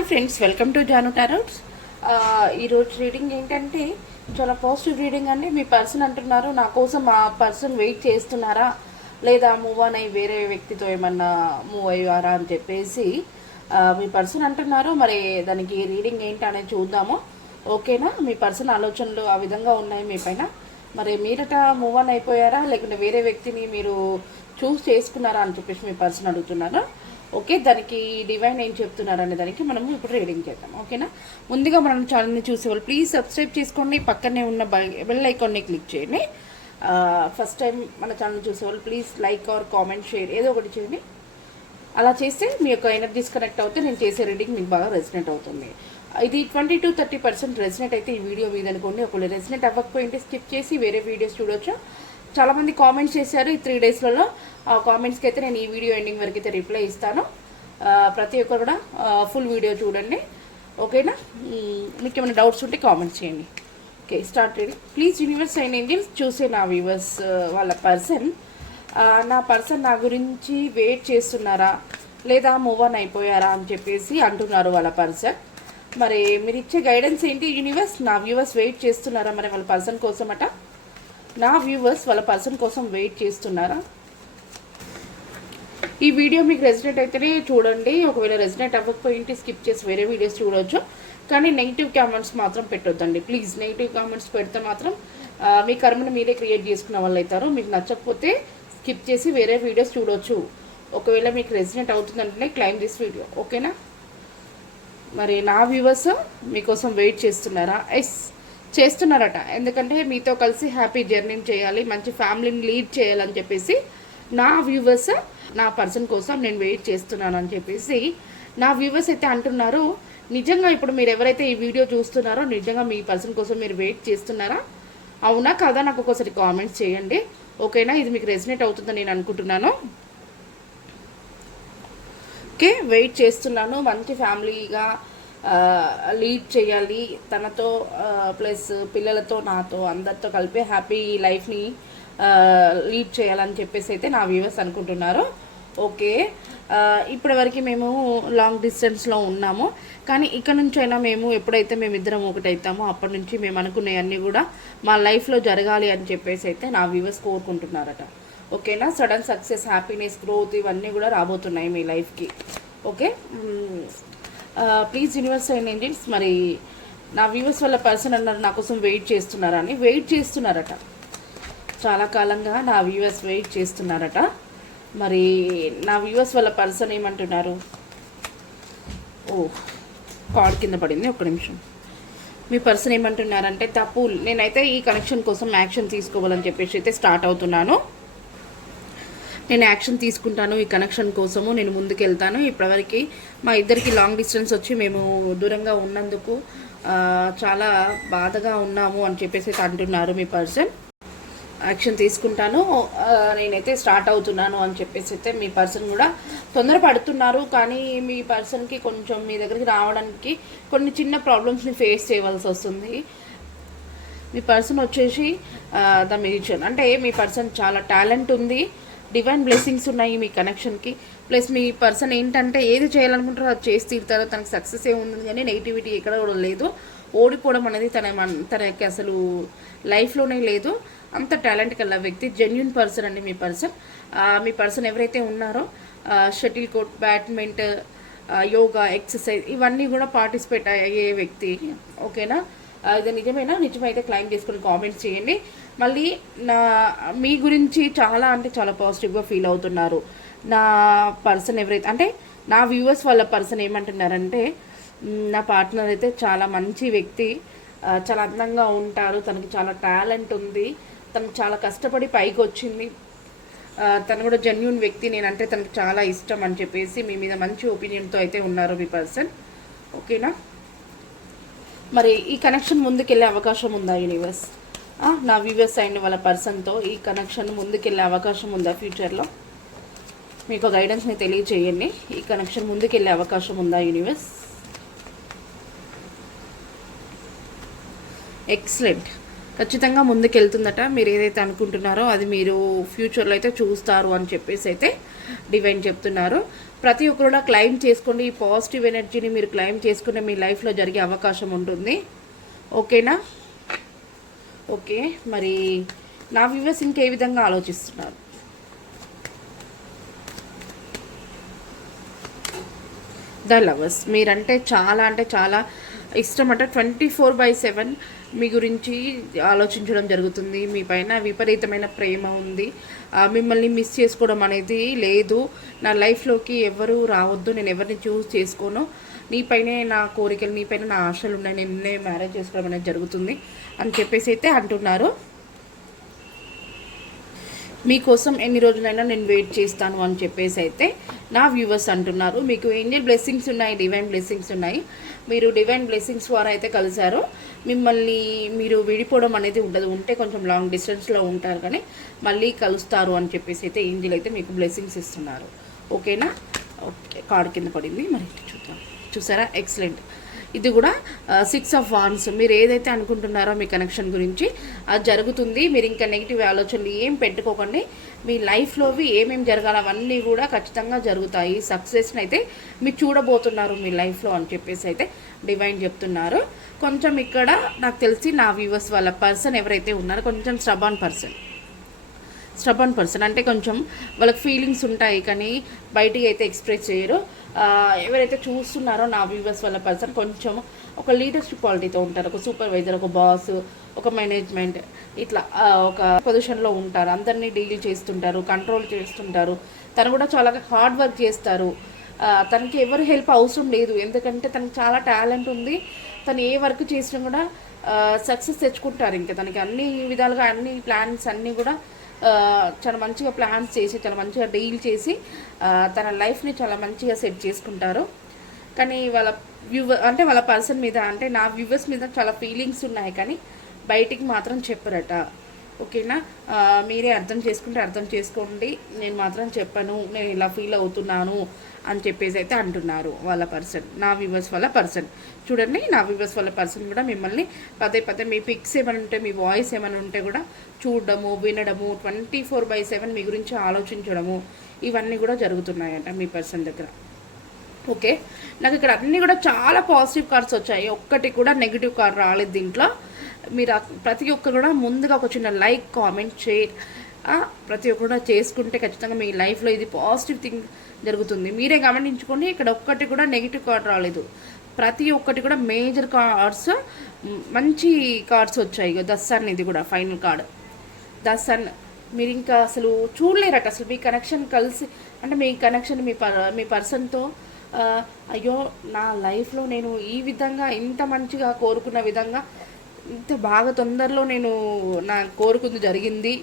Hi friends, welcome to Janu tarots. ఈరోజు reading ఏంటంటే చాలా పాజిటివ్ రీడింగ్ అండి. మీ పర్సన్ అంటున్నారు నా కోసం ఆ పర్సన్ వెయిట్ చేస్తున్నారా లేదా మూవ్ ఆన్ అయ్యి వేరే వ్యక్తితో ఏమన్నా మూవ్ అయ్యారా అని చెప్పేసి మీ పర్సన్ అంటున్నారు. మరి దానికి రీడింగ్ ఏంటి అనేది చూద్దాము. ఓకేనా? మీ పర్సన్ ఆలోచనలు ఆ విధంగా ఉన్నాయి మీ పైన. మరి మీరట మూవ్ ఆన్ అయిపోయారా లేకుంటే వేరే వ్యక్తిని మీరు చూస్ చేసుకున్నారా అని చెప్పేసి మీ పర్సన్ అడుగుతున్నారు. ఓకే, దానికి డివైన్ ఏం చెప్తున్నారు అనే దానికి మనము ఇప్పుడు రీడింగ్ చేద్దాం. ఓకేనా? ముందుగా మనం ఛానల్ని చూసేవాళ్ళు ప్లీజ్ సబ్స్క్రైబ్ చేసుకోండి, పక్కనే ఉన్న బెల్ ఐకాన్ని క్లిక్ చేయండి. ఫస్ట్ టైం మన ఛానల్ చూసేవాళ్ళు please like are comment share ఏదో ఒకటి చేయండి. అలా చేస్తే మీ యొక్క ఎనర్జీస్ కనెక్ట్ అవుతే నేను చేసే రీడింగ్ మీకు బాగా రెసినేట్ అవుతుంది. ఇది 20-30% రెసినేట్ అయితే ఈ వీడియో మీద అనుకోండి. ఒకవేళ రెసినేట్ అవ్వకపోయింటే స్కిప్ చేసి వేరే వీడియోస్ చూడొచ్చు. చాలామంది కామెంట్స్ చేశారు ఈ 3 డేస్లలో. ఆ కామెంట్స్కి అయితే నేను ఈ వీడియో ఎండింగ్ వరకు అయితే రిప్లై ఇస్తాను. ప్రతి ఒక్కరు కూడా ఫుల్ వీడియో చూడండి. ఓకేనా? మీకు ఏమైనా డౌట్స్ ఉంటే కామెంట్స్ చేయండి. Okay, start reading. Please universe and angels చూసే నా వ్యూవర్స్ వాళ్ళ పర్సన్ నా పర్సన్ నా గురించి వెయిట్ చేస్తున్నారా లేదా మూవ్ ఆన్ అయిపోయారా అని చెప్పేసి అంటున్నారు వాళ్ళ పర్సన్. మరి మీరు ఇచ్చే గైడెన్స్ ఏంటి యూనివర్స్? నా వ్యూవర్స్ వెయిట్ చేస్తున్నారా మరి వాళ్ళ పర్సన్ కోసం అట? నా వ్యూవర్స్ వాళ్ళ పర్సన్ కోసం వెయిట్ చేస్తున్నారా? ఈ వీడియో మీకు రెసినేట్ అయితేనే చూడండి. ఒకవేళ రెసినేట్ అవ్వకపోయింటే స్కిప్ చేసి వేరే వీడియోస్ చూడవచ్చు. కానీ నెగిటివ్ కామెంట్స్ మాత్రం పెట్టొద్దండి ప్లీజ్. నెగిటివ్ కామెంట్స్ పెడితే మాత్రం మీ కర్మను మీరే క్రియేట్ చేసుకున్న వాళ్ళు అవుతారు. మీకు నచ్చకపోతే స్కిప్ చేసి వేరే వీడియోస్ చూడవచ్చు. ఒకవేళ మీకు రెసినేట్ అవుతుందంటేనే క్లైమ్ దిస్ వీడియో. ఓకేనా? మరి నా వ్యూవర్స్ మీకోసం వెయిట్ చేస్తున్నారా? ఎస్, చేస్తున్నారట. ఎందుకంటే మీతో కలిసి హ్యాపీ జర్నీని చేయాలి, మంచి ఫ్యామిలీని లీడ్ చేయాలని చెప్పేసి నా వ్యూవర్స్ నా పర్సన్ కోసం నేను వెయిట్ చేస్తున్నాను అని చెప్పేసి నా వ్యూవర్స్ అయితే అంటున్నారు. నిజంగా ఇప్పుడు మీరు ఎవరైతే ఈ వీడియో చూస్తున్నారో నిజంగా మీ పర్సన్ కోసం మీరు వెయిట్ చేస్తున్నారా? అవునా కాదా నాకు ఒకసారి కామెంట్స్ చేయండి. ఓకేనా? ఇది మీకు రెసినేట్ అవుతుందని నేను అనుకుంటున్నాను. ఓకే, వెయిట్ చేస్తున్నాను. మంచి ఫ్యామిలీగా లీడ్ చేయాలి తనతో, ప్లస్ పిల్లలతో, నాతో, అందరితో కలిపి హ్యాపీ లైఫ్ని లీడ్ చేయాలని చెప్పేసి అయితే నా వ్యూవర్స్ అనుకుంటున్నారు. ఓకే, ఇప్పటివరకు మేము లాంగ్ డిస్టెన్స్లో ఉన్నాము, కానీ ఇక్కడ నుంచి అయినా మేము ఎప్పుడైతే మేమిద్దరం ఒకటవుతామో అప్పటి నుంచి మేము అనుకునేవన్నీ కూడా మా లైఫ్లో జరగాలి అని చెప్పేసి అయితే నా వ్యూవర్స్ కోరుకుంటున్నారట. ఓకేనా? సడన్ సక్సెస్, హ్యాపీనెస్, గ్రోత్ ఇవన్నీ కూడా రాబోతున్నాయి మీ లైఫ్కి. Okay, please universe and angels మరి నా వ్యూవర్స్ వాళ్ళ పర్సన్ అన్నారు నా కోసం వెయిట్ చేస్తున్నారని. వెయిట్ చేస్తున్నారట, చాలా కాలంగా నా వ్యూవర్స్ వెయిట్ చేస్తున్నారట. మరి నా వ్యూవర్స్ వాళ్ళ పర్సన్ ఏమంటున్నారు? ఓ, కార్డ్ కింద పడింది, ఒక్క నిమిషం. మీ పర్సన్ ఏమంటున్నారంటే తప్పు, నేనైతే ఈ కనెక్షన్ కోసం యాక్షన్ తీసుకోవాలని చెప్పేసి అయితే స్టార్ట్ అవుతున్నాను. నేను యాక్షన్ తీసుకుంటాను ఈ కనెక్షన్ కోసము, నేను ముందుకు వెళ్తాను. ఇప్పటివరకు మా ఇద్దరికి లాంగ్ డిస్టెన్స్ వచ్చి మేము దూరంగా ఉన్నందుకు చాలా బాధగా ఉన్నాము అని చెప్పేసి అంటున్నారు మీ పర్సన్. యాక్షన్ తీసుకుంటాను, నేనైతే స్టార్ట్ అవుతున్నాను అని చెప్పేసి అయితే మీ పర్సన్ కూడా తొందరపడుతున్నారు. కానీ మీ పర్సన్కి కొంచెం మీ దగ్గరికి రావడానికి కొన్ని చిన్న ప్రాబ్లమ్స్ని ఫేస్ చేయవలసి వస్తుంది. మీ పర్సన్ వచ్చేసి ద మ్యూజిషియన్, అంటే మీ పర్సన్ చాలా టాలెంట్ ఉంది, డివైన్ బ్లెస్సింగ్స్ ఉన్నాయి మీ కనెక్షన్కి. ప్లస్ మీ పర్సన్ ఏంటంటే ఏది చేయాలనుకుంటారో అది చేసి తీరుతారో. తనకు సక్సెస్ ఏముంది కానీ నెగిటివిటీ ఎక్కడ కూడా లేదు. ఓడిపోవడం అనేది తనకి అసలు లైఫ్లోనే లేదు. అంత టాలెంట్ కల వ్యక్తి, జెన్యున్ పర్సన్ అండి మీ పర్సన్. మీ పర్సన్ ఎవరైతే ఉన్నారో shuttle court, badminton, yoga, exercise ఇవన్నీ కూడా పార్టిసిపేట్ అయ్యే వ్యక్తి. ఓకేనా? ఇది నిజమేనా? నిజమైతే క్లైమ్ చేసుకుని కామెంట్స్ చేయండి. మళ్ళీ మీ గురించి చాలా అంటే చాలా పాజిటివ్గా ఫీల్ అవుతున్నారు నా పర్సన్ ఎవరైతే, అంటే నా వ్యూవర్స్ వాళ్ళ పర్సన్ ఏమంటున్నారంటే నా పార్ట్నర్ అయితే చాలా మంచి వ్యక్తి, చాలా అందంగా ఉంటారు, తనకి చాలా టాలెంట్ ఉంది, తను చాలా కష్టపడి పైకి వచ్చింది, తను కూడా జెన్యూన్ వ్యక్తి, నేనంటే తనకు చాలా ఇష్టం అని చెప్పేసి మీ మీద మంచి ఒపీనియన్తో అయితే ఉన్నారు మీ పర్సన్. ఓకేనా? మరి ఈ కనెక్షన్ ముందుకెళ్ళే అవకాశం ఉందా యూనివర్స్? నా వ్యూవర్స్ అండ్ వాళ్ళ పర్సన్తో ఈ కనెక్షన్ ముందుకెళ్ళే అవకాశం ఉందా ఫ్యూచర్లో? మీకు గైడెన్స్ని తెలియచేయండి. ఈ కనెక్షన్ ముందుకెళ్ళే అవకాశం ఉందా యూనివర్స్? ఎక్సలెంట్, ఖచ్చితంగా ముందుకెళ్తుందట. మీరు ఏదైతే అనుకుంటున్నారో అది మీరు ఫ్యూచర్లో అయితే చూస్తారు అని చెప్పేసి అయితే డివైన్ చెప్తున్నారు. ప్రతి ఒక్కరు కూడా క్లైమ్ చేసుకోండి. ఈ పాజిటివ్ ఎనర్జీని మీరు క్లైమ్ చేసుకునే మీ లైఫ్లో జరిగే అవకాశం ఉంటుంది. ఓకేనా? ఓకే, మరి నా వ్యూవర్స్ ఇంకే విధంగా ఆలోచిస్తున్నారు? ద లవర్స్, మీరంటే చాలా ఇష్టం అంట. 24/7 మీ గురించి ఆలోచించడం జరుగుతుంది. మీ పైన విపరీతమైన ప్రేమ ఉంది. మిమ్మల్ని మిస్ చేసుకోవడం అనేది లేదు. నా లైఫ్లోకి ఎవరు రావద్దు, నేను ఎవరిని చూస్ చేసుకోను, నీపైనే నా కోరికలు, నీపైన నా ఆశలు ఉన్నాయి, నిన్నే మ్యారేజ్ చేసుకోవడం అనేది జరుగుతుంది అని చెప్పేసి అయితే అంటున్నారు. మీకోసం ఎన్ని రోజులైనా నేను వెయిట్ చేస్తాను అని చెప్పేసి అయితే నా వ్యూవర్స్ అంటున్నారు. మీకు ఏంజల్ బ్లెస్సింగ్స్ ఉన్నాయి, డివైన్ బ్లెస్సింగ్స్ ఉన్నాయి. మీరు డివైన్ బ్లెస్సింగ్స్ ద్వారా అయితే కలిశారు. మిమ్మల్ని మీరు విడిపోవడం అనేది ఉండదు. ఉంటే కొంచెం లాంగ్ డిస్టెన్స్లో ఉంటారు, కానీ మళ్ళీ కలుస్తారు అని చెప్పేసి అయితే ఏంజల్ అయితే మీకు బ్లెస్సింగ్స్ ఇస్తున్నారు. ఓకేనా? ఓకే, కార్డు కింద పడింది, మరి చూద్దాం. చూసారా? ఎక్సలెంట్. ఇది కూడా 6 ఆఫ్ వాండ్స్. మీరు ఏదైతే అనుకుంటున్నారో మీ కనెక్షన్ గురించి అది జరుగుతుంది. మీరు ఇంకా నెగిటివ్ ఆలోచనలు ఏం పెట్టుకోకండి. మీ లైఫ్లోవి ఏమేమి జరగాలి అవన్నీ కూడా ఖచ్చితంగా జరుగుతాయి. సక్సెస్ని అయితే మీరు చూడబోతున్నారు మీ లైఫ్లో అని చెప్పేసి అయితే డివైన్ చెప్తున్నారు. కొంచెం ఇక్కడ నాకు తెలిసి నా వ్యూవర్స్ వాళ్ళ పర్సన్ ఎవరైతే ఉన్నారో కొంచెం స్టబాన్ పర్సన్ అంటే కొంచెం వాళ్ళకి ఫీలింగ్స్ ఉంటాయి, కానీ బయటికి అయితే ఎక్స్ప్రెస్ చేయరు. ఎవరైతే చూస్తున్నారో నా వ్యూవర్స్ వాళ్ళ పర్సన్ కొంచెం ఒక లీడర్షిప్ క్వాలిటీతో ఉంటారు. ఒక సూపర్వైజర్, ఒక బాస్, ఒక మేనేజ్మెంట్, ఇట్లా ఒక పొజిషన్లో ఉంటారు. అందరినీ డీల్ చేస్తుంటారు, కంట్రోల్ చేస్తుంటారు. తను కూడా చాలా హార్డ్ వర్క్ చేస్తారు. తనకి ఎవరు హెల్ప్ అవసరం లేదు, ఎందుకంటే తనకి చాలా టాలెంట్ ఉంది. తను ఏ వర్క్ చేసినా కూడా సక్సెస్ తెచ్చుకుంటారు. ఇంకా తనకి అన్ని విధాలుగా అన్ని ప్లాన్స్ అన్నీ కూడా చాలా మంచిగా ప్లాన్స్ చేసి, చాలా మంచిగా డీల్ చేసి తన లైఫ్ని చాలా మంచిగా సెట్ చేసుకుంటారు. కానీ వాళ్ళ పర్సన్ మీద, అంటే నా వ్యూవర్స్ మీద చాలా ఫీలింగ్స్ ఉన్నాయి, కానీ బయటికి మాత్రం చెప్పరట. ఓకేనా? మీరే అర్థం చేసుకోండి. నేను మాత్రం చెప్పను, నేను ఇలా ఫీల్ అవుతున్నాను అని చెప్పేసి అయితే అంటున్నారు వాళ్ళ పర్సన్, నా వ్యూవర్స్ వాళ్ళ పర్సన్. చూడండి, నా వ్యూవర్స్ వాళ్ళ పర్సన్ కూడా మిమ్మల్ని పదే మీ పిక్స్ ఏమైనా ఉంటే, మీ వాయిస్ ఏమైనా ఉంటే కూడా చూడడము, వినడము, 24/7 మీ గురించి ఆలోచించడము, ఇవన్నీ కూడా జరుగుతున్నాయంట మీ పర్సన్ దగ్గర. ఓకే, నాకు ఇక్కడ అన్నీ కూడా చాలా పాజిటివ్ కార్డ్స్ వచ్చాయి, ఒక్కటి కూడా నెగిటివ్ కార్డ్ రాలేదు దీంట్లో. మీరు ప్రతి ఒక్కరు కూడా ముందుగా ఒక చిన్న లైక్, కామెంట్, షేర్ ప్రతి ఒక్కరు కూడా చేసుకుంటే ఖచ్చితంగా మీ లైఫ్లో ఇది పాజిటివ్ థింగ్ జరుగుతుంది. మీరే గమనించుకోండి, ఇక్కడ ఒక్కటి కూడా నెగిటివ్ కార్డ్ రాలేదు. ప్రతి ఒక్కటి కూడా మేజర్ కార్డ్స్, మంచి కార్డ్స్ వచ్చాయి. ద సన్, ఇది కూడా ఫైనల్ కార్డ్ ద సన్. మీరు ఇంకా అసలు చూడలేరట అసలు మీ కనెక్షన్ కలిసి, అంటే మీ కనెక్షన్ మీ పర్సన్తో అయ్యో నా లైఫ్లో నేను ఈ విధంగా ఇంత మంచిగా కోరుకున్న విధంగా ఇంత బాగా తొందరలో నేను నా కోరుకుంది జరిగింది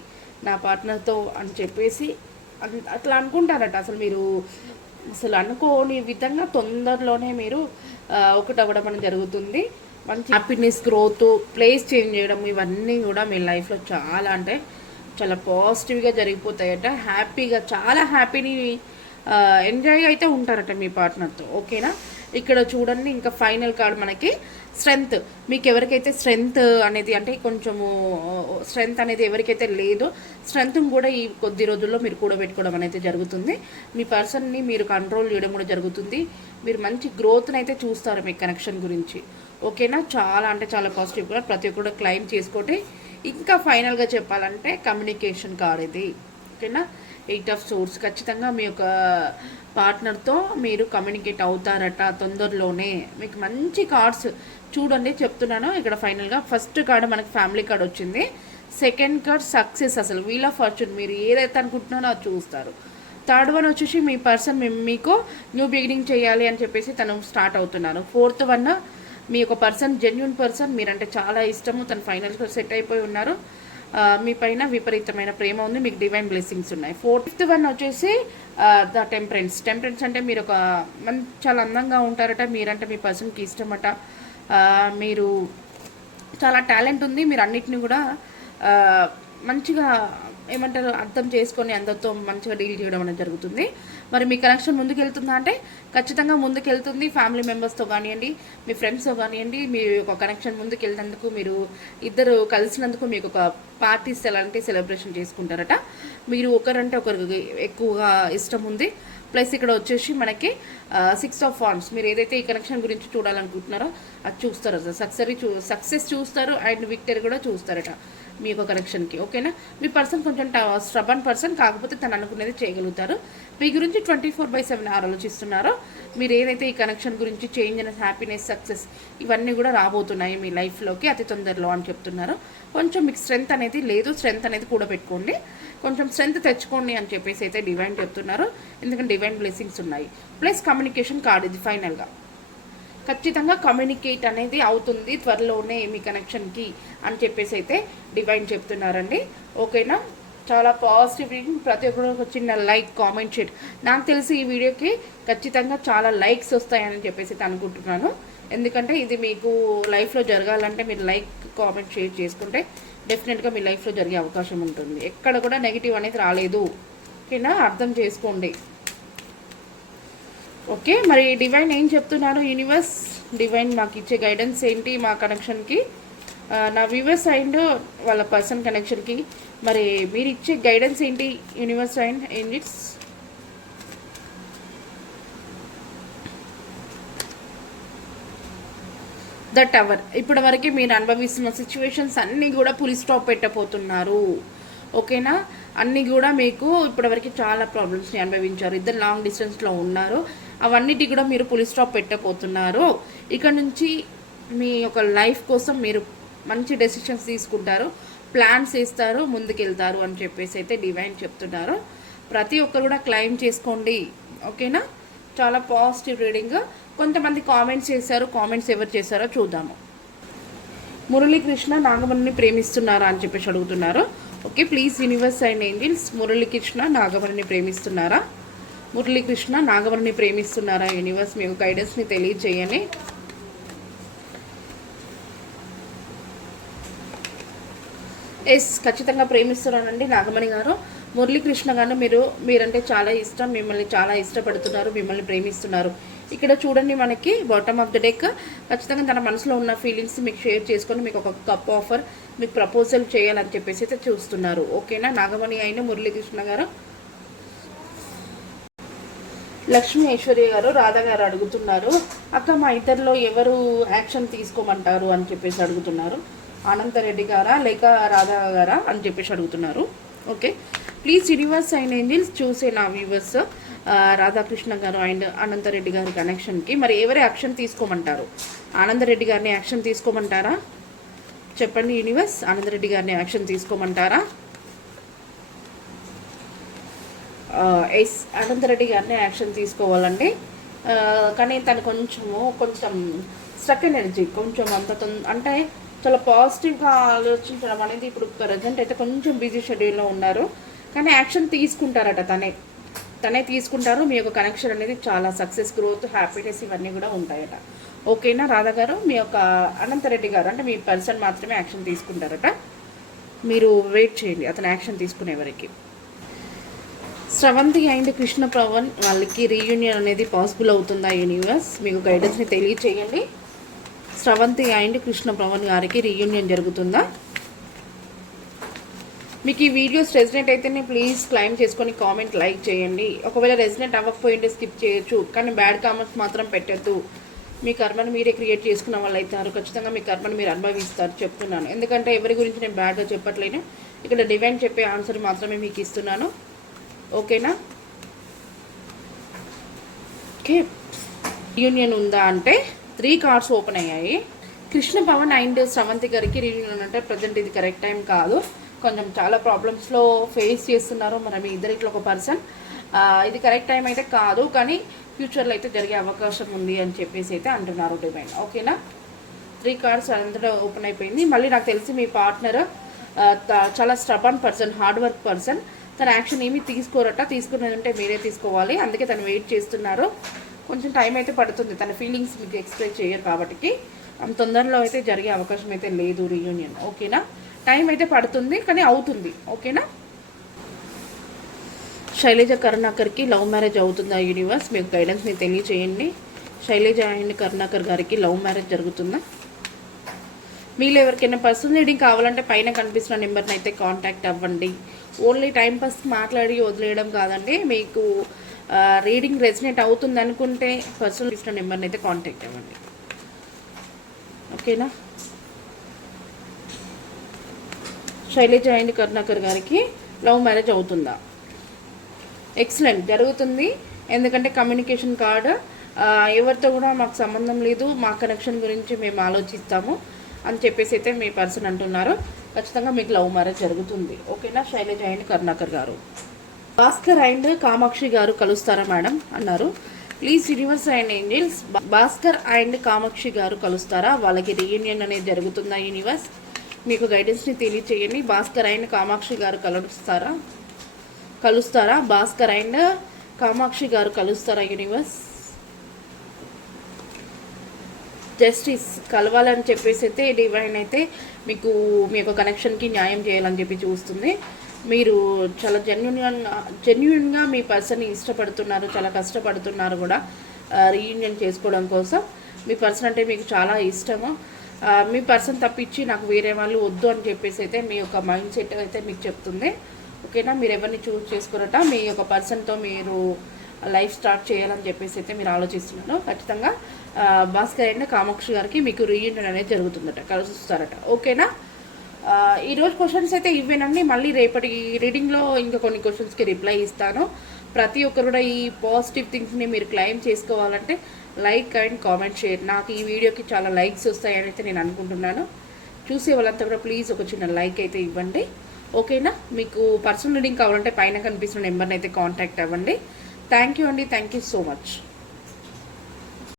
నా పార్ట్నర్తో అని చెప్పేసి అట్లా అనుకుంటారట. అసలు మీరు అసలు అనుకోని విధంగా తొందరలోనే మీరు ఒకటవ్వడం అనేది జరుగుతుంది. మంచి హ్యాపీనెస్, గ్రోత్, ప్లేస్ చేంజ్ చేయడం, ఇవన్నీ కూడా మీ లైఫ్లో చాలా అంటే చాలా పాజిటివ్గా జరిగిపోతాయట. హ్యాపీగా, చాలా హ్యాపీని ఎంజాయ్గా అయితే ఉంటారట మీ పార్ట్నర్తో. ఓకేనా? ఇక్కడ చూడండి, ఇంకా ఫైనల్ కార్డ్ మనకి స్ట్రెంగ్త్. మీకు ఎవరికైతే స్ట్రెంగ్త్ అనేది, అంటే కొంచెము స్ట్రెంగ్త్ అనేది ఎవరికైతే లేదో, స్ట్రెంగ్త్ కూడా ఈ కొద్ది రోజుల్లో మీరు కూడబెట్టుకోవడం అనేది జరుగుతుంది. మీ పర్సన్ని మీరు కంట్రోల్ చేయడం కూడా జరుగుతుంది. మీరు మంచి గ్రోత్ని అయితే చూస్తారు మీ కనెక్షన్ గురించి. ఓకేనా? చాలా అంటే చాలా పాజిటివ్గా ప్రతి ఒక్కరు క్లైమ్ చేసుకోండి. ఇంకా ఫైనల్గా చెప్పాలంటే కమ్యూనికేషన్ కార్డ్ ఇది. ఓకేనా? 8 ఆఫ్ సోర్స్. ఖచ్చితంగా మీ యొక్క పార్ట్నర్తో మీరు కమ్యూనికేట్ అవుతారట తొందరలోనే. మీకు మంచి కార్డ్స్ చూడండి, చెప్తున్నాను. ఇక్కడ ఫైనల్గా ఫస్ట్ కార్డ్ మనకి ఫ్యామిలీ కార్డ్ వచ్చింది. సెకండ్ కార్డ్ సక్సెస్, అసలు వీల్ ఆఫ్ ఫార్చ్యూన్, మీరు ఏదైతే అనుకుంటున్నారో అది చూస్తారు. థర్డ్ వన్ వచ్చేసి మీ పర్సన్ మీకు న్యూ బిగినింగ్ చేయాలి అని చెప్పేసి తను స్టార్ట్ అవుతున్నారు. ఫోర్త్ వన్ మీ యొక్క పర్సన్ జెన్యున్ పర్సన్, మీరంటే చాలా ఇష్టము, తను ఫైనల్గా సెట్ అయిపోయి ఉన్నారు. మీ పైన విపరీతమైన ప్రేమ ఉంది, మీకు డివైన్ బ్లెస్సింగ్స్ ఉన్నాయి. ఫిఫ్త్ వన్ వచ్చేసి ద టెంపరెన్స్ అంటే మీరు ఒక చాలా అందంగా ఉంటారట, మీరంటే మీ పర్సన్కి ఇష్టమట. మీరు చాలా టాలెంట్ ఉంది, మీరు అన్నిటిని కూడా మంచిగా ఏమంటారు అర్థం చేసుకొని అందరితో మంచిగా డీల్ చేయడం అనేది జరుగుతుంది. మరి మీ కనెక్షన్ ముందుకు వెళ్తుందా అంటే ఖచ్చితంగా ముందుకు వెళ్తుంది. ఫ్యామిలీ మెంబర్స్తో కానివ్వండి, మీ ఫ్రెండ్స్తో కానివ్వండి, మీ ఒక కనెక్షన్ ముందుకు వెళ్ళినందుకు, మీరు ఇద్దరు కలిసినందుకు మీకు ఒక పార్టీస్ ఎలాంటి సెలబ్రేషన్ చేసుకుంటారట. మీరు ఒకరంటే ఒకరికి ఎక్కువగా ఇష్టం ఉంది. ప్లస్ ఇక్కడ వచ్చేసి మనకి 6 ఆఫ్ వాండ్స్. మీరు ఏదైతే ఈ కనెక్షన్ గురించి చూడాలనుకుంటున్నారో అది చూస్తారు, సక్సెస్ చూస్తారు అండ్ విక్టరీ కూడా చూస్తారట మీ యొక్క కనెక్షన్కి. ఓకేనా, మీ పర్సన్ కొంచెం స్ట్రబన్ పర్సన్, కాకపోతే తను అనుకునేది చేయగలుగుతారు. మీ గురించి 24/7 ఆలోచిస్తున్నారు. మీరు ఏదైతే ఈ కనెక్షన్ గురించి చేంజ్ అండ్ హ్యాపీనెస్, సక్సెస్ ఇవన్నీ కూడా రాబోతున్నాయి మీ లైఫ్లోకి అతి తొందరలో అని చెప్తున్నారు. కొంచెం మీకు స్ట్రెంత్ అనేది లేదు, స్ట్రెంత్ అనేది కూడా పెట్టుకోండి, కొంచెం స్ట్రెంత్ తెచ్చుకోండి అని చెప్పేసి అయితే డివైన్ చెప్తున్నారు. ఎందుకంటే డివైన్ బ్లెస్సింగ్స్ ఉన్నాయి. ప్లస్ కమ్యూనికేషన్ కార్డ్ ఇది ఫైనల్గా ఖచ్చితంగా కమ్యూనికేట్ అనేది అవుతుంది త్వరలోనే మీ కనెక్షన్కి అని చెప్పేసి అయితే డివైన్ చెప్తున్నారండి. ఓకేనా, చాలా పాజిటివ్ రీడింగ్. ప్రతి ఒక్కరు ఒక చిన్న లైక్, కామెంట్ షేర్. నాకు తెలిసి ఈ వీడియోకి ఖచ్చితంగా చాలా లైక్స్ వస్తాయని చెప్పేసి అయితే అనుకుంటున్నాను. ఎందుకంటే ఇది మీకు లైఫ్లో జరగాలంటే మీరు లైక్, కామెంట్, షేర్ చేసుకుంటే డెఫినెట్గా మీ లైఫ్లో జరిగే అవకాశం ఉంటుంది. ఎక్కడ కూడా నెగిటివ్ అనేది రాలేదు. ఓకేనా, అర్థం చేసుకోండి. ఓకే, మరి డివైన్ ఏం చెప్తున్నారు? యూనివర్స్ డివైన్ మాకు ఇచ్చే గైడెన్స్ ఏంటి మా కనెక్షన్కి, నా వ్యూవర్స్ అండ్ వాళ్ళ పర్సన్ కనెక్షన్కి మరి మీరు ఇచ్చే గైడెన్స్ ఏంటి universe and Angeles? The tower. ఇప్పటి వరకు మీరు అనుభవిస్తున్న సిచ్యువేషన్స్ అన్నీ కూడా పులి స్టాప్ పెట్టబోతున్నారు. ఓకేనా, అన్నీ కూడా మీకు ఇప్పటివరకు చాలా ప్రాబ్లమ్స్ని అనుభవించారు. ఇద్దరు లాంగ్ డిస్టెన్స్లో ఉన్నారు, అవన్నిటి కూడా మీరు పులి స్టాప్ పెట్టబోతున్నారు. ఇక్కడ నుంచి మీ యొక్క లైఫ్ కోసం మీరు మంచి డెసిషన్స్ తీసుకుంటారు, ప్లాన్స్ వేస్తారు, ముందుకెళ్తారు అని చెప్పేసి అయితే డివైన్ చెప్తున్నారు. ప్రతి ఒక్కరు కూడా క్లైమ్ చేసుకోండి. ఓకేనా, చాలా పాజిటివ్ రీడింగ్. కొంతమంది కామెంట్స్ చేశారు, కామెంట్స్ ఎవరు చేశారో చూద్దాము. మురళీకృష్ణ నాగమణిని ప్రేమిస్తున్నారా అని చెప్పేసి అడుగుతున్నారు. Okay, please universe and angels, Muralikrishna నాగమణిని ప్రేమిస్తున్నారా? మురళీకృష్ణ నాగమణిని ప్రేమిస్తున్నారా? యూనివర్స్ మీకు గైడెన్స్ని తెలియజేయండి. ఎస్, ఖచ్చితంగా ప్రేమిస్తున్నానండి నాగమణి గారు. మురళీకృష్ణ గారు మీరంటే చాలా ఇష్టం, మిమ్మల్ని చాలా ఇష్టపడుతున్నారు, మిమ్మల్ని ప్రేమిస్తున్నారు. ఇక్కడ చూడండి, మనకి బాటమ్ ఆఫ్ ద డెక్ ఖచ్చితంగా తన మనసులో ఉన్న ఫీలింగ్స్ మీకు షేర్ చేసుకొని మీకు ఒక కప్ ఆఫర్, మీకు ప్రపోజల్ చేయాలని చెప్పేసి అయితే చూస్తున్నారు. ఓకేనా, నాగమణి అయిన మురళీకృష్ణ గారు. లక్ష్మీ ఐశ్వర్య గారు, రాధా గారు అడుగుతున్నారు, అక్క మా ఇద్దరిలో ఎవరు యాక్షన్ తీసుకోమంటారు అని చెప్పేసి అడుగుతున్నారు. అనంతరెడ్డి గారా లేక రాధా గారా అని చెప్పేసి అడుగుతున్నారు. Okay, please universe and Angeles చూసే నా వ్యూవర్స్, రాధాకృష్ణ గారు అండ్ అనంతరెడ్డి గారి కనెక్షన్కి మరి ఎవరి యాక్షన్ తీసుకోమంటారు? ఆనందరెడ్డి గారిని యాక్షన్ తీసుకోమంటారా? చెప్పండి యూనివర్స్, ఆనందరెడ్డి గారిని యాక్షన్ తీసుకోమంటారా? ఎస్, అనంతరెడ్డి గారిని యాక్షన్ తీసుకోవాలండి. కానీ తను కొంచెం స్ట్రక్ ఎనర్జీ, కొంచెం అంటే చాలా పాజిటివ్గా ఆలోచించడం అనేది ఇప్పుడు ప్రజెంట్ అయితే కొంచెం బిజీ షెడ్యూల్లో ఉన్నారు. కానీ యాక్షన్ తీసుకుంటారట, తనే తీసుకుంటారు. మీ యొక్క కనెక్షన్ అనేది చాలా సక్సెస్, గ్రోత్, హ్యాపీనెస్ ఇవన్నీ కూడా ఉంటాయట. ఓకేనా రాధా గారు, మీ యొక్క అనంతరెడ్డి గారు అంటే మీ పర్సన్ మాత్రమే యాక్షన్ తీసుకుంటారట. మీరు వెయిట్ చేయండి అతను యాక్షన్ తీసుకునే వరకు. స్రవంతి అండ్ కృష్ణ పవన్ వాళ్ళకి రీయూనియన్ అనేది పాసిబుల్ అవుతుందా యూనివర్స్? మీకు గైడెన్స్ని తెలియచేయండి. స్రవంతి అండ్ కృష్ణ పవన్ గారికి రీయూనియన్ జరుగుతుందా? మీకు ఈ వీడియోస్ రెసిడెంట్ అయితేనే ప్లీజ్ క్లైమ్ చేసుకొని కామెంట్, లైక్ చేయండి. ఒకవేళ రెసిడెంట్ అవ్వకపోయింటే స్కిప్ చేయొచ్చు, కానీ బ్యాడ్ కామెంట్స్ మాత్రం పెట్టద్దు. మీ కర్మను మీరే క్రియేట్ చేసుకున్న వాళ్ళు అవుతారు. ఖచ్చితంగా మీ కర్మను మీరు అనుభవిస్తారు చెప్తున్నాను. ఎందుకంటే ఎవరి గురించి నేను బ్యాడ్గా చెప్పట్లేను, ఇక్కడ డివైన్ చెప్పే ఆన్సర్ మాత్రమే మీకు ఇస్తున్నాను. ఓకేనా, ఓకే. రీయూనియన్ ఉందా అంటే 3 కార్డ్స్ ఓపెన్ అయ్యాయి. కృష్ణ పవన్ అండ్ స్రవంతి గారికి రీయూనియన్ అంటే ప్రజెంట్ ఇది కరెక్ట్ టైం కాదు, కొంచెం చాలా ప్రాబ్లమ్స్లో ఫేస్ చేస్తున్నారు. మరి మీ ఇద్దరిట్లో ఒక పర్సన్, ఇది కరెక్ట్ టైం అయితే కాదు, కానీ ఫ్యూచర్లో అయితే జరిగే అవకాశం ఉంది అని చెప్పేసి అయితే అంటున్నారు డివైన్. ఓకేనా, 3 కార్డ్స్ అంతటా ఓపెన్ అయిపోయింది. మళ్ళీ నాకు తెలిసి మీ పార్ట్నర్ చాలా stubborn person, hard work person. తన యాక్షన్ ఏమీ తీసుకోరట, తీసుకున్నదంటే మీరే తీసుకోవాలి. అందుకే తను వెయిట్ చేస్తున్నారు. కొంచెం టైం అయితే పడుతుంది, తన ఫీలింగ్స్ మీకు ఎక్స్ప్రెస్ చేయరు కాబట్టి అంత తొందరలో అయితే జరిగే అవకాశం అయితే లేదు రీయూనియన్. ఓకేనా, టైం అయితే పడుతుంది కానీ అవుతుంది. ఓకేనా, శైలజ కరుణాకర్కి లవ్ మ్యారేజ్ అవుతుందా యూనివర్స్? మీకు గైడెన్స్ని తెలియచేయండి. శైలజ అండ్ కరుణాకర్ గారికి లవ్ మ్యారేజ్ జరుగుతుందా? మీలో ఎవరికైనా పర్సనల్ రీడింగ్ కావాలంటే పైన కనిపిస్తున్న నెంబర్ని అయితే కాంటాక్ట్ అవ్వండి. ఓన్లీ టైం పాస్ మాట్లాడి వదిలేయడం కాదండి, మీకు రీడింగ్ రెసినేట్ అవుతుంది అనుకుంటే పర్సనల్ ఇచ్చిన నెంబర్ని అయితే కాంటాక్ట్ అవ్వండి. ఓకేనా. శైలజ అండ్ కరుణాకర్ గారికి లవ్ మ్యారేజ్ అవుతుందా? ఎక్సలెంట్, జరుగుతుంది. ఎందుకంటే కమ్యూనికేషన్ కార్డ్ ఎవరితో కూడా మాకు సంబంధం లేదు, మా కనెక్షన్ గురించి మేము ఆలోచిస్తాము అని చెప్పేసి అయితే మీ పర్సన్ అంటున్నారు. ఖచ్చితంగా మీకు లవ్ మ్యారేజ్ జరుగుతుంది. ఓకేనా. శైలజ అండ్ కరుణాకర్ గారు. భాస్కర్ అండ్ కామాక్షి గారు కలుస్తారా మేడం అన్నారు. Please universe and angels, Bhaskar and Kamakshi గారు కలుస్తారా? వాళ్ళకి రీయూనియన్ అనేది జరుగుతుందా? యూనివర్స్ మీకు గైడెన్స్ని తెలియచేయండి. భాస్కర్ అండ్ కామాక్షి గారు కలుస్తారా? భాస్కర్ అండ్ కామాక్షి గారు కలుస్తారా? యూనివర్స్ జస్టిస్ కలవాలని చెప్పేసి అయితే డివైన్ అయితే మీకు మీ యొక్క కనెక్షన్కి న్యాయం చేయాలని చెప్పి చూస్తుంది. మీరు చాలా జెన్యున్గా మీ పర్సన్ని ఇష్టపడుతున్నారు, చాలా కష్టపడుతున్నారు కూడా రీయూనియన్ చేసుకోవడం కోసం. మీ పర్సన్ అంటే మీకు చాలా ఇష్టము. మీ పర్సన్ తప్పించి నాకు వేరే వాళ్ళు వద్దు అని చెప్పేసి అయితే మీ యొక్క మైండ్ సెట్ అయితే మీకు చెప్తుంది. ఓకేనా. మీరు ఎవరిని చూస్ చేసుకోరట, మీ యొక్క పర్సన్తో మీరు లైఫ్ స్టార్ట్ చేయాలని చెప్పేసి అయితే మీరు ఆలోచిస్తున్నారు. ఖచ్చితంగా భాస్కర్ అండ్ కామాక్షి గారికి మీకు రీయూనియన్ అనేది జరుగుతుందట, కలుస్తారట. ఓకేనా. ఈరోజు క్వశ్చన్స్ అయితే ఇవేనండి. మళ్ళీ రేపటి రీడింగ్లో ఇంకా కొన్ని క్వశ్చన్స్కి రిప్లై ఇస్తాను. ప్రతి ఒక్కరు కూడా ఈ పాజిటివ్ థింగ్స్ని మీరు క్లెయిమ్ చేసుకోవాలంటే లైక్ అండ్ కామెంట్ షేర్. నాకు ఈ వీడియోకి చాలా లైక్స్ వస్తాయని అయితే నేను అనుకుంటున్నాను. చూసే వాళ్ళంతా కూడా ప్లీజ్ ఒక చిన్న లైక్ అయితే ఇవ్వండి. ఓకేనా. మీకు పర్సనల్ రీడింగ్ కావాలంటే పైన కనిపిస్తున్న నెంబర్ని అయితే కాంటాక్ట్ అవ్వండి. థ్యాంక్ యూ అండి. Thank you so much.